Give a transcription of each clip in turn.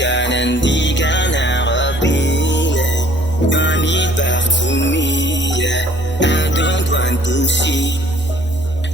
sana di ka nakapilit. Money back to me, yeah. I don't want to see.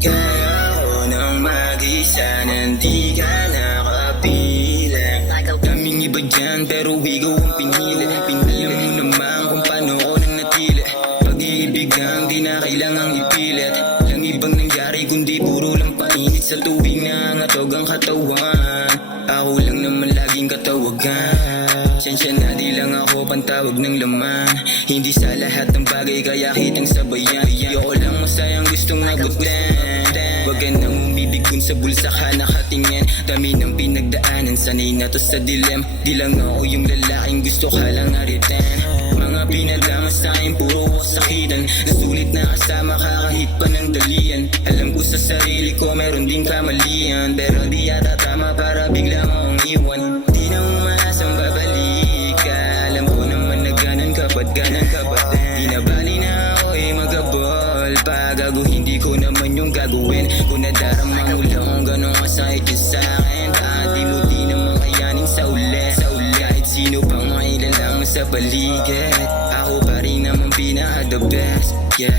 Kaya ako nang mag-isa nang di ka nakapilit. Daming iba dyan pero ikaw ang pinili. Alam mo naman kung paano ako nang natili. Pag-ibig ang di na kailangang ipilit. Walang ibang nangyari kundi puro lang painit sa tubig na ngatog ang katawan. Ako lang naman laging katawagan. Sensya na di lang ako pantawag ng laman. Hindi sa lahat ng bagay kaya kitang sabayan. Ayoko lang masayang gustong nagutin. Wag ka nang umibig kung sa bulsa ka nakatingin. Dami ng pinagdaanan, sanay na to sa dilem. Di lang ako yung lalaking gusto ka lang aritin. Mga pinadama sa'kin puro kasakitan. Nasulit na kasama ka kahit pa ng dalian. Alam ko sa sarili ko meron din kamalian. Pero di yata tama para bigla mong iwan. Di na umaasang babalik ka. Alam ko naman na ganon ka ba't ganon ka ba't di na bali na ako'y magabol. Pagago hindi ko naman yung gagawin. Kung nadarama mo lang kung ganon kasakit yun sa'kin. Di mo di naman kayanin sa uli. Kahit sino pang mailalang mo sa paligid, ako pa rin naman pinaka the best, yeah.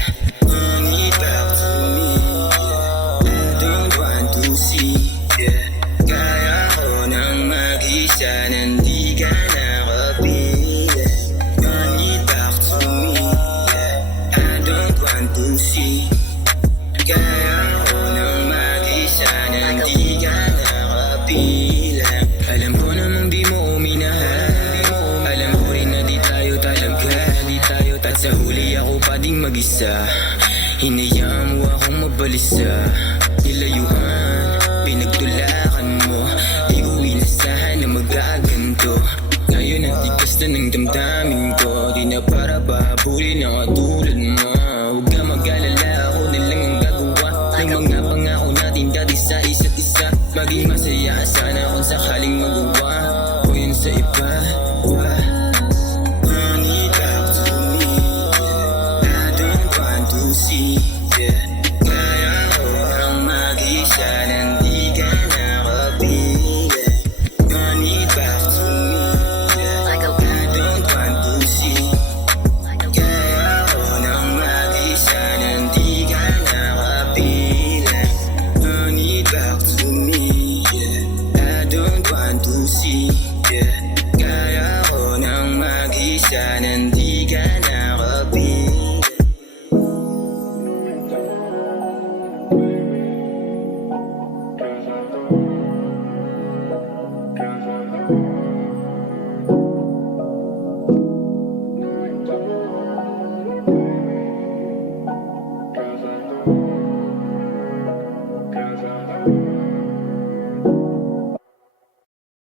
Money back to me, I don't want to see, yeah. Kaya ko nang mag-isa nang di ka nakapilit. Money back to me, yeah. I don't want to see. Kaya ko nang mag-isa nang di ka nakapilit. Alam ko namang di mo uminahal. Alam ko rin na di tayo talaga. At sa huli ako pa ding mag-isa. Hinayaan mo akong mabalisa. Nilayuan, pinagtulakan mo. Di ko inasahan na magaganto. Ngayon ang tigas na ng damdamin ko. Di na para bahabulin ang katulad mo. Huwag ka mag-alala, ako na lang ang gagawa ng mga pangako natin dati sa isa't isa. Maging masaya sana kung sakaling magawa o yun sa iba. Money back to me, I don't want to see, yeah. Kaya ko nang mag-isa nang di ka nakapilit. Money back to me, yeah. I don't want to see. Kaya ko nang mag-isa nang di ka nakapilit. Money back to me, yeah. I don't want to see.